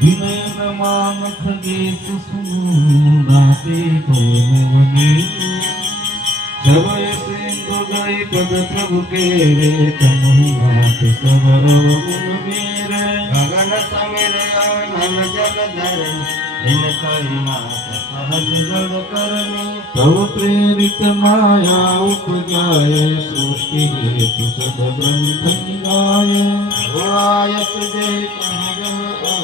विनयन मानस गीत सुनाते प्रेम वने सवय सिंह गए पद प्रभु के रे कमहुआत सबरो मेरे गगन समिर नल जल धर इन करुणात सहज जल करनी तव प्रेरित माया उपजाए सृष्टि हेतु सद ग्रंथ गाय रोआय तुझे कह